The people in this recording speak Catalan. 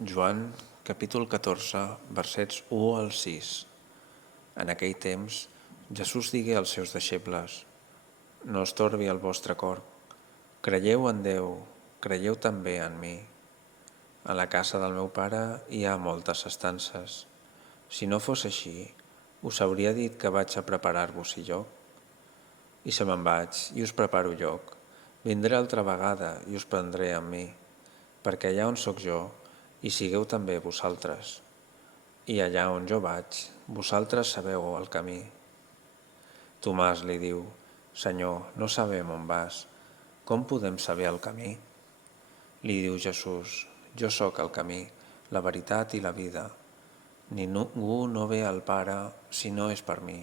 Joan, capítol 14, versets 1 al 6. En aquell temps, Jesús digué als seus deixebles: No es torbi el vostre cor. Creieu en Déu, creieu també en mi. A la casa del meu pare hi ha moltes estances. Si no fos així, us hauria dit que vaig a preparar-vos lloc. I se me'n vaig i us preparo lloc. Vindré altra vegada i us prendré amb mi, perquè allà on sóc jo, hi sigueu també vosaltres. I allà on jo vaig, vosaltres sabeu el camí. Tomàs li diu: Senyor, no sabem on vas. Com podem saber el camí? Li diu Jesús: Jo sóc el camí, la veritat i la vida. Ningú no ve al Pare si no és per mi.